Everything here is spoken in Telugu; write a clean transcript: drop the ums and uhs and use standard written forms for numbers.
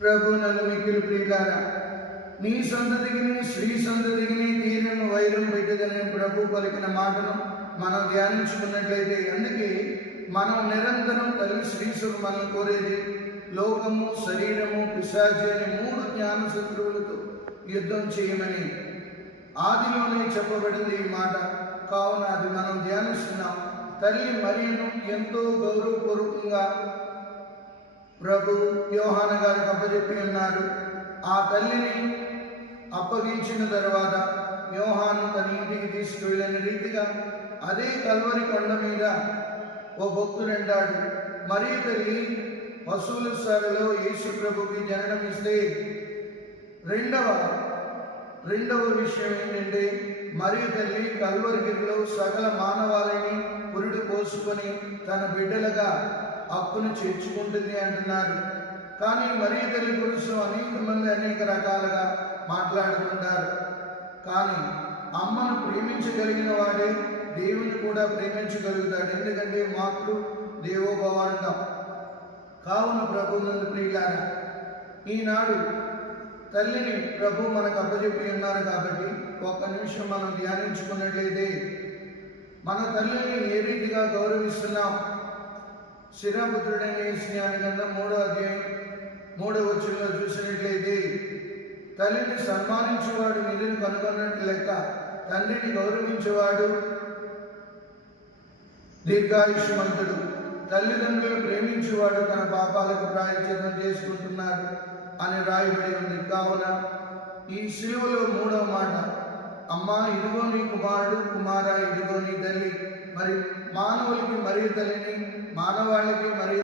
ప్రభువునందు మిక్కిలి ప్రియులారా, నీ సంతతికిని స్త్రీ సంతతికిని తీరను వైరం పెట్టదని ప్రభు పలికిన మాటను మనం ధ్యానించుకున్నట్లయితే, అందుకే మనం నిరంతరం తల్లి శ్రీసుకు మనం కోరేది లోకము, శరీరము, పిశాచి అనే 3 జ్ఞాన శత్రువులతో యుద్ధం చేయమని ఆదిలోనే చెప్పబడింది ఈ మాట. కావున అది మనం ధ్యానిస్తున్నాం. తల్లి మరియను ఎంతో గౌరవపూర్వకంగా ప్రభు యోహాను గారికి అప్పచెప్పి ఉన్నారు. ఆ తల్లిని అప్పగించిన తర్వాత యోహాను తన ఇంటికి తీసుకువెళ్ళిన రీతిగా అదే కల్వరి కొండ మీద ఓ భక్తుడు అంటాడు, మరియ తల్లి పశువుల సారలో యేసు ప్రభుకి జననమిస్తే రెండవ విషయం ఏంటంటే, మరియ తల్లి కల్వరిగిరిలో సకల మానవాళిని పురుడు పోసుకొని తన బిడ్డలుగా హక్కును చేర్చుకుంటుంది అంటున్నారు. కానీ మరియ తల్లి గురించి అనేక మంది అనేక రకాలుగా మాట్లాడుతుంటారు. కానీ అమ్మను ప్రేమించగలిగిన వాడే దేవుని కూడా ప్రేమించగలుగుతాడు. ఎందుకంటే మాతృ దేవోభవ అంటాం. కావున ప్రభువునందు ప్రియులారా, ఈనాడు తల్లిని ప్రభు మనకు అప్పచెప్పి ఉన్నారు కాబట్టి ఒక్క నిమిషం మనం ధ్యానించుకున్నట్లయితే మన తల్లిని ఏ రీతిగా గౌరవిస్తున్నాం. శిరపుత్రుడైన యేసుని గ్రంథం 3వ అధ్యాయం 3వ వచనంలో చూసినట్లయితే, తల్లిని సన్మానించేవాడు నిధిని కనుగొన్నట్టు లెక్క, తండ్రిని గౌరవించేవాడు దీర్ఘాయుష్మంతుడు, తల్లిదండ్రులు ప్రేమించేవాడు తన పాపాలకు ప్రాయశ్చిత్తం చేసుకుంటున్నాడు అని రాయబడి ఉంది. కావున ఈ శిలువలో 3వ మాట, అమ్మా ఇదిగో నీ కుమారుడు, కుమారా ఇదిగో నీ తల్లి. మరి మానవులకి మరియు తల్లిని, మానవాళ్ళకి మరియు